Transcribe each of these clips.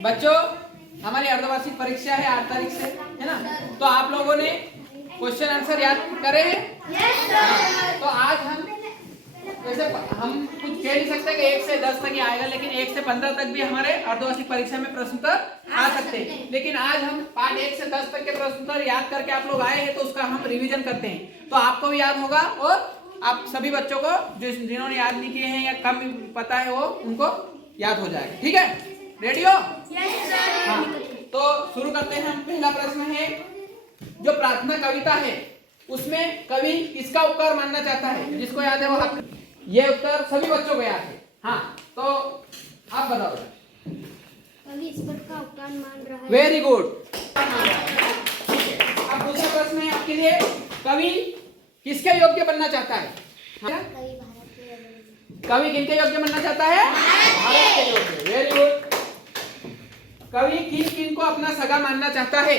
बच्चों, हमारी अर्धवार्षिक परीक्षा है 8 तारीख से, है ना। तो आप लोगों ने क्वेश्चन आंसर याद करे हैं? तो आज हम वैसे हम कुछ कह नहीं सकते कि 1 से 10 तक ही आएगा, लेकिन 1 से 15 तक भी हमारे अर्धवार्षिक परीक्षा में प्रश्न उत्तर आ सकते हैं। लेकिन आज हम पार्ट 1 से 10 तक के प्रश्न उत्तर याद करके आप लोग आए हैं, तो उसका हम रिवीजन करते हैं। तो आपको भी याद होगा और आप सभी बच्चों को जिन्होंने याद नहीं किए हैं या कम पता है वो उनको याद हो जाएगा। ठीक है, रेडी हो? हाँ, तो शुरू करते हैं हम। पहला प्रश्न है, जो प्रार्थना कविता है उसमें कवि किसका उपकार मानना चाहता है? जिसको याद है वो हाथ। ये उत्तर सभी बच्चों को याद है। हाँ, तो आप बताओ। कवि ईश्वर का उपकार मान रहा है। Very good. अब दूसरा प्रश्न है आपके लिए, कवि किसके योग्य बनना चाहता है? कवि किनके योग्य बनना चाहता है? भारत के योग्य। Very good. कवि किन किन को अपना सगा मानना चाहता है?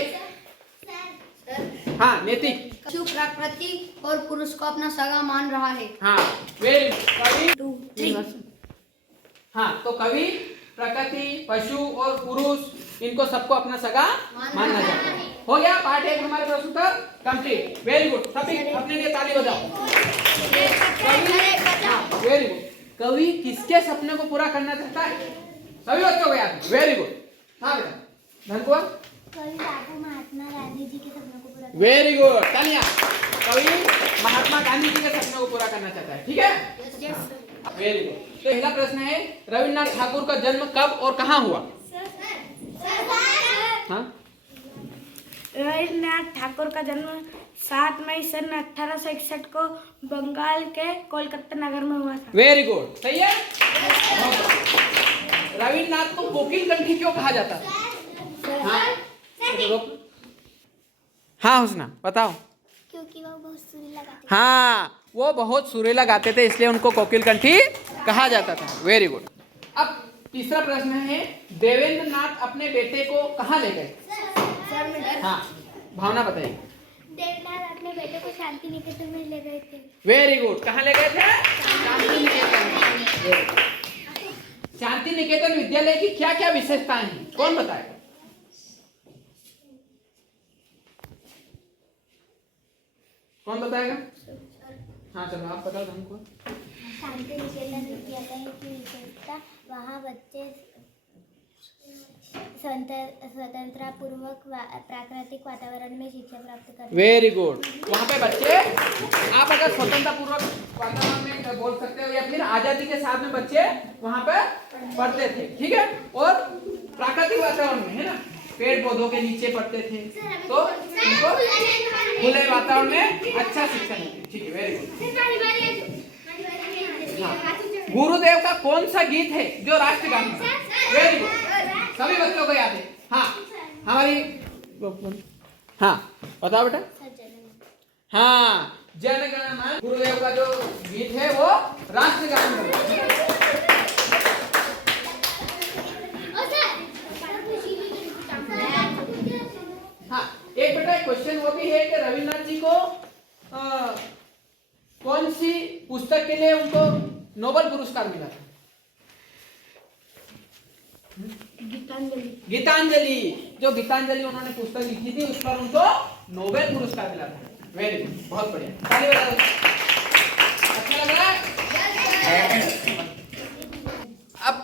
हाँ, नैतिक। पशु, प्रकृति और पुरुष को अपना सगा मान रहा है। हाँ, वेरी कवि। हाँ, तो कवि प्रकृति, पशु और पुरुष इनको सबको अपना सगा मानना चाहता है। हो गया पार्ट 1 हमारे प्रश्न उत्तर कंप्लीट। Very good. सभी अपने लिए ताली बजाओ। Very good. कवि किसके सपने को पूरा करना चाहता है? सभी बच्चों को याद। Very good. हाँ बेटा, धनकुआ। कवि बाबू महात्मा गांधी जी के सपनों को पूरा। वेरी गुड, तालियां। कवि महात्मा गांधी जी के सपनों को पूरा करना चाहता है। ठीक है, वेरी गुड। तो पहला प्रश्न है, रविन्द्रनाथ ठाकुर का जन्म कब और कहाँ हुआ? हाँ? रविन्द्रनाथ ठाकुर का जन्म 7 मई सन 1861 को बंगाल के कोलकाता नगर में हुआ था। वेरी गुड, सही है। रविन्द्रनाथ को कोकिल कंठी क्यों कहा जाता है? हाँ हुस्ना, बताओ। क्योंकि वो बहुत सुरीला गाते। हाँ, वो बहुत सुरीला गाते थे, इसलिए उनको कोकिल कंठी कहा जाता था। Very good. अब तीसरा प्रश्न है, देवेंद्र नाथ अपने बेटे को कहाँ ले गए? हाँ, भावना बताइए। देवनाथ अपने बेटे को शांति निकेतन में ले गए थे। Very good. कहाँ ले गए थे? शांति निकेतन। शांति निकेतन विद्यालय की क्या क्या विशेषताएं हैं, कौन बताएगा? कौन बताएगा? हाँ चलो आप बताओ हमको। शांति निकेतन विद्यालय की विशेषता, वहाँ बच्चे स्वतंत्रता पूर्वक प्राकृतिक वातावरण में शिक्षा प्राप्त करते। Very good. वहाँ पे बच्चे, आप अगर स्वतंत्रता पूर्वक वातावरण में बोल सकते हो या फिर आजादी के साथ में बच्चे वहाँ पे पढ़ते थे। ठीक है, और प्राकृतिक वातावरण में, है ना, पेड़ पौधों के नीचे पढ़ते थे, तो उनको खुले वातावरण में अच्छा शिक्षा मिलती। ठीक है, वेरी गुड। गुरुदेव का कौन सा गीत है जो राष्ट्रगान है? वेरी गुड, सभी बच्चों को याद है। हाँ, हमारी हाँ बताओ बेटा। हाँ, जन गण मन। गुरुदेव का जो गीत है वो राष्ट्रगान है। हाँ, एक बेटा क्वेश्चन वो भी है कि रविन्द्रनाथ जी को कौन सी पुस्तक के लिए उनको नोबेल पुरस्कार मिला था? गीतांजलि। जो गीतांजलि उन्होंने पुस्तक लिखी थी उस पर उनको नोबेल पुरस्कार मिला था। वेरी गुड, बहुत बढ़िया, ताली बजाओ। अच्छा लग रहा है? अब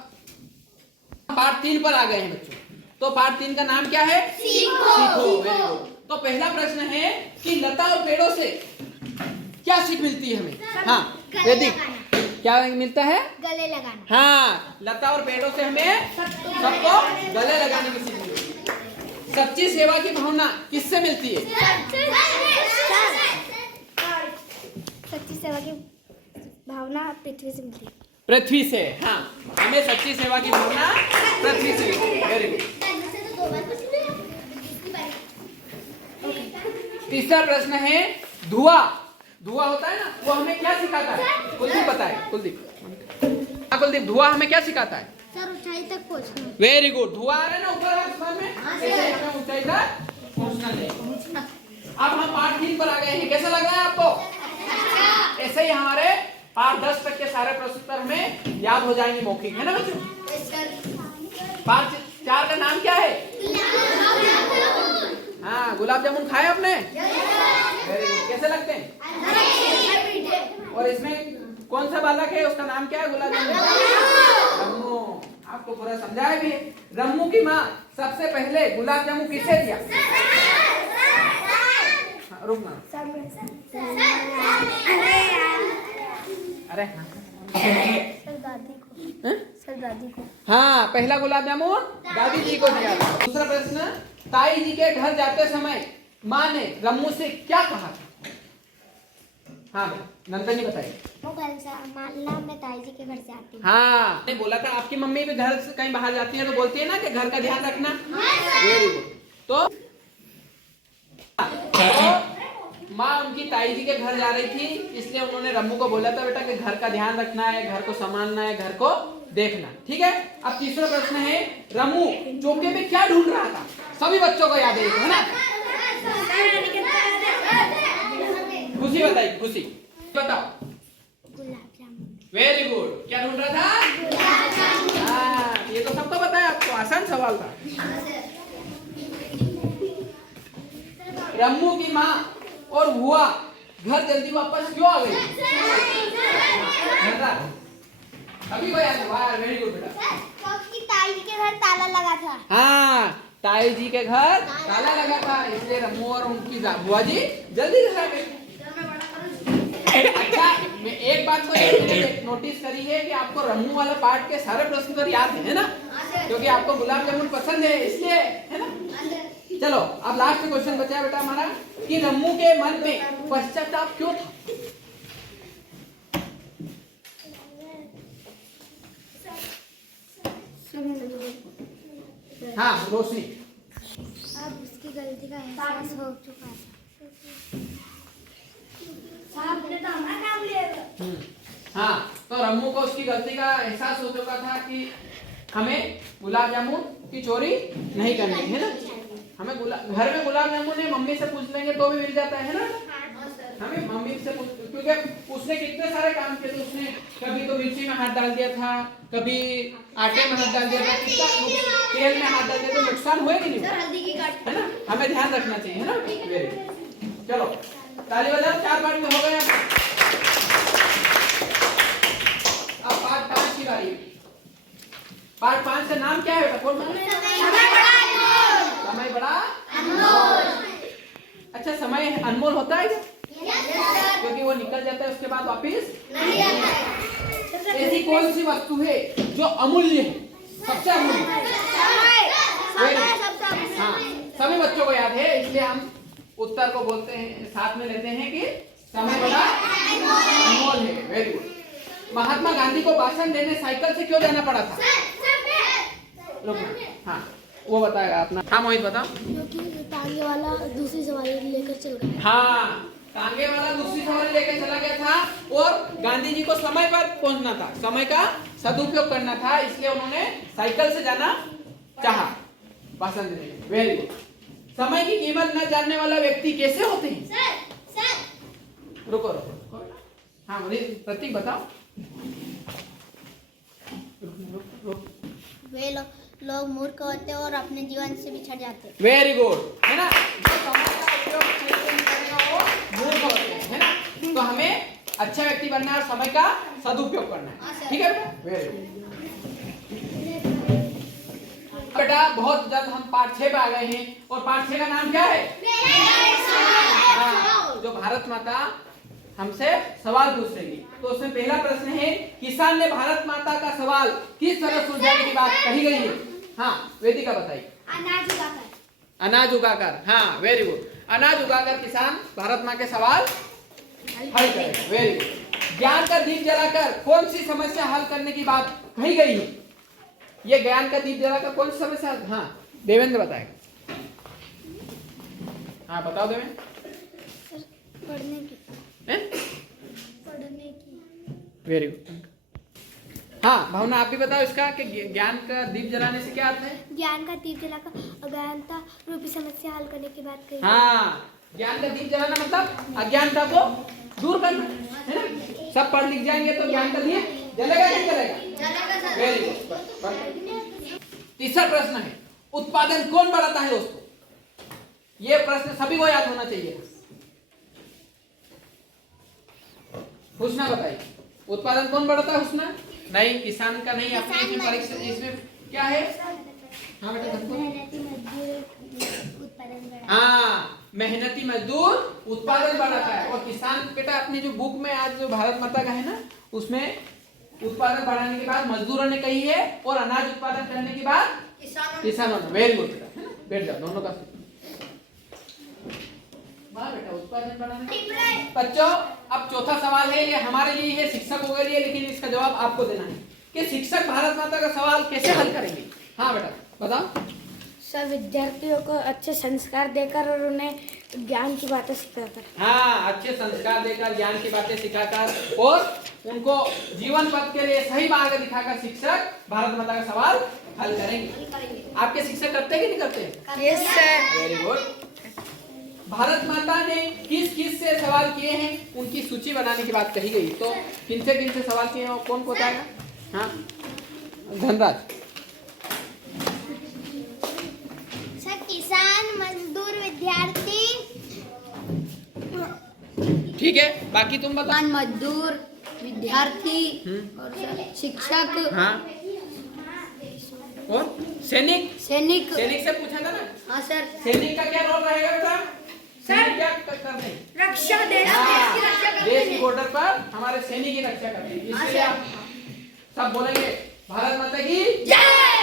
पार्ट 3 पर आ गए हैं बच्चों। तो पार्ट 3 का नाम क्या है? सीखो। Very good. तो पहला प्रश्न है कि लता और पेड़ों से क्या सीख मिलती है हमें? हाँ, वैदिक क्या मिलता है? गले लगाना। हाँ, लता और पेड़ों से हमें सबको गले लगाने की सीख मिलती है। सच्ची सेवा की भावना किससे मिलती है? सच्ची सेवा की भावना पृथ्वी से मिलती है। पृथ्वी से। हाँ, हमें सच्ची सेवा की भावना पृथ्वी से मिलती है। Very good. तीसरा प्रश्न है, धुआं होता है ना, वो हमें क्या सिखाता है? कुलदीप बताए। कुलदीप, हाँ कुलदीप, धुआं हमें क्या सिखाता है? सर, ऊंचाई तक पहुंचना। Very good. धुआं आ रहा है ना ऊपर आसमान में, ऐसे हमें ऊंचाई तक पहुंचना चाहिए। अब हम पार्ट 3 पर आ गए हैं। कैसा लग रहा है आपको? ऐसे ही हमारे पार्ट 10 तक के सारे प्रश्न उत्तर हमें याद हो जाएंगे मौखिक, है ना बच्चों? पार्ट चार का नाम क्या है? हाँ, गुलाब जामुन खाए आपने? Very good. कैसे लगते हैं? और इसमें कौन सा बालक है, उसका नाम क्या है गुलाब जामुन? रम्मू। आपको पूरा समझाया भी है। रम्मू की माँ सबसे पहले गुलाब जामुन किसे दिया? हाँ, रुकना। अरे हाँ, सर दादी को। हैं? सर दादी को। हाँ, पहला गुलाब जामुन दादी जी को दिया था। दूसरा प्रश्न, ताई जी के घर जाते समय माँ ने रम्मू से क्या कहा था? हाँ नंदनी बताइए। वो घर से मान ला मैं ताई जी के घर से आती हूँ। हाँ, ने बोला था आपकी मम्मी भी घर से कहीं बाहर जाती है तो बोलती है ना कि घर का ध्यान रखना। Very good. तो माँ उनकी ताई जी के घर जा रही थी, इसलिए उन्होंने रम्मू को बोला था बेटा कि घर का ध्यान रखना है, घर को संभालना है, घर को देखना। ठीक है। अब तीसरा प्रश्न है, रम्मू चौके में क्या ढूंढ रहा था? सभी बच्चों को याद है ना? खुशी बताइए, खुशी बताओ। गुलाब जामुन। Very good. क्या ढूंढ रहा था? हाँ, ये तो सबको पता है, आपको आसान सवाल था। रम्मू की माँ और बुआ घर जल्दी वापस क्यों आ गई? अभी कोई याद है? वेरी गुड बेटा। क्योंकि ताई जी के घर ताला लगा था। हाँ, ताई जी के घर ताला लगा था, इसलिए रम्मू और उनकी बुआ जी जल्दी घर आ गई। अच्छा, मैं एक बात को नोटिस करी है कि आपको रम्मू वाला पार्ट के सारे प्रश्न तो याद है ना? क्योंकि आपको गुलाब जामुन पसंद है, इसलिए, है ना? चलो, अब लास्ट क्वेश्चन बचा बेटा हमारा कि रम्मू के मन में पश्चाताप क्यों था? हाँ रोशनी। अब उसकी गलती का एहसास हो चुका है। आपने तो हमारा नाम लिया। हाँ, तो रम्मू को उसकी गलती का एहसास हो चुका था कि हमें गुलाब जामुन की चोरी नहीं करनी है ना? हमें घर में गुलाब जामुन है, मम्मी से पूछ लेंगे तो भी मिल जाता है ना? हमें मम्मी से क्योंकि उसने कितने सारे काम किए थे। उसने कभी तो मिर्ची में हाथ डाल दिया था, कभी आटे में हाथ डाल दिया था, तेल में हाथ डाल दिया, तो नुकसान हुए कि नहीं, है ना? हमें ध्यान रखना चाहिए, है ना? Very good. चलो ताली बजाओ, 4 पार्ट में हो गए। अब पार्ट 5 की बारी। पार्ट 5 का नाम क्या है बेटा? कौन समय बड़ा अनमोल। अच्छा, समय अनमोल होता है क्या? क्योंकि वो निकल जाता है, उसके बाद वापिस नहीं आता है। ऐसी कौन सी वस्तु है जो अमूल्य है, सबसे अमूल्य? हाँ, सभी बच्चों को याद है, इसलिए हम उत्तर को बोलते हैं, साथ में लेते हैं कि समय बड़ा अनमोल है। Very good. महात्मा गांधी को भाषण देने साइकिल से क्यों जाना पड़ा था? हाँ, वो बताएगा अपना। हाँ मोहित बताओ। क्योंकि टांगे वाला दूसरी सवारी लेकर चल गया। हाँ, टांगे वाला दूसरी सवारी लेकर चला गया था और गांधी जी को समय पर पहुंचना था, समय का सदुपयोग करना था, इसलिए उन्होंने साइकिल से जाना चाहा भाषण देने। Very good. समय की कीमत न जानने वाला व्यक्ति कैसे होते हैं? रुको रुको। हाँ मोहित, प्रतीक बताओ। वे लोग मूर्ख होते हैं और अपने जीवन से बिछड़ जाते हैं। वेरी गुड, है ना? जो समय का उपयोग नहीं करेगा वो मूर्ख होते हैं, है ना? तो हमें अच्छा व्यक्ति बनना है और समय का सदुपयोग करना है। ठीक है बेटा? वेरी गुड बेटा। बहुत जल्द हम पार्ट 6 पे आ गए हैं और पार्ट 6 का नाम क्या है? हाँ, जो भारत माता हमसे सवाल पूछ रही है, तो उसमें पहला प्रश्न है, किसान ने भारत माता का सवाल किस तरह सुलझाने की बात कही गई है? हाँ वेदिका बताइए। अनाज उगाकर। अनाज उगाकर। हाँ वेरी गुड। अनाज उगाकर किसान भारत माँ के सवाल हल करेगा। Very good. ज्ञान का दीप जलाकर कौन सी समस्या हल करने की बात कही गई है? ये ज्ञान का दीप जलाकर कौन सी समस्या? हाँ देवेंद्र बताएगा। हाँ बताओ देवेंद्र। पढ़ने की। Very good. हाँ भावना आप भी बताओ इसका कि ज्ञान का दीप जलाने से क्या अर्थ है? ज्ञान का दीप जलाकर अज्ञानता रूपी समस्या हल करने की बात कही। हाँ, ज्ञान का दीप जलाना मतलब अज्ञानता को दूर करना, है ना? सब पढ़ लिख जाएंगे तो ज्ञान का दीप जलेगा नहीं जलेगा? Very good. तीसरा प्रश्न है, उत्पादन कौन बढ़ाता है दोस्तों? ये प्रश्न सभी को याद होना चाहिए। हुस्ना बताइए, उत्पादन कौन बढ़ाता है? हुस्ना नहीं, किसान का नहीं, अपने इसमें परीक्षा इसमें क्या है? हाँ बेटा मेहनती मजदूर उत्पादन बढ़ाता है। हाँ, मेहनती मजदूर उत्पादन बढ़ाता है। और किसान बेटा अपनी जो बुक में आज जो भारत माता का है ना, उसमें उत्पादन बढ़ाने के बाद मजदूरों ने कही है, और अनाज उत्पादन करने के बाद किसानों ने। वेरी गुड बेटा, है ना? बैठ जाओ दोनों का। वाह बेटा, उत्पादन बढ़ाने। बच्चों अब चौथा सवाल है, ये हमारे लिए है, शिक्षकों के लिए, लेकिन इसका जवाब आपको देना है कि शिक्षक भारत माता का सवाल कैसे हल करेंगे। हाँ बेटा बताओ। सर विद्यार्थियों को अच्छे संस्कार देकर और उन्हें ज्ञान की बातें सिखाकर। हाँ, अच्छे संस्कार देकर, ज्ञान की बातें सिखाकर और उनको जीवन पथ के लिए सही मार्ग दिखाकर शिक्षक भारत माता का सवाल हल करेंगे। आपके शिक्षक करते हैं कि नहीं करते? Yes sir. Very good. Bharat माता ने किस किस से सवाल किए हैं, उनकी सूची बनाने की बात कही गई, तो किन से सवाल किए हैं कौन बताएगा? हाँ धनराज। सर किसान, मजदूर, विद्यार्थी। ठीक है, बाकी तुम बताओ। मजदूर, विद्यार्थी और शिक्षक। हाँ, और सैनिक। सैनिक। सैनिक से पूछा था ना? हाँ सर। सैनिक का क्या रोल रहेगा बेटा? सैनिक क्या करते हैं? रक्षा देश की रक्षा करते देश की हैं। बॉर्डर पर हमारे सैनिक की रक्षा करते हैं। इसलिए आप सब बोलेंगे भारत माता की जय।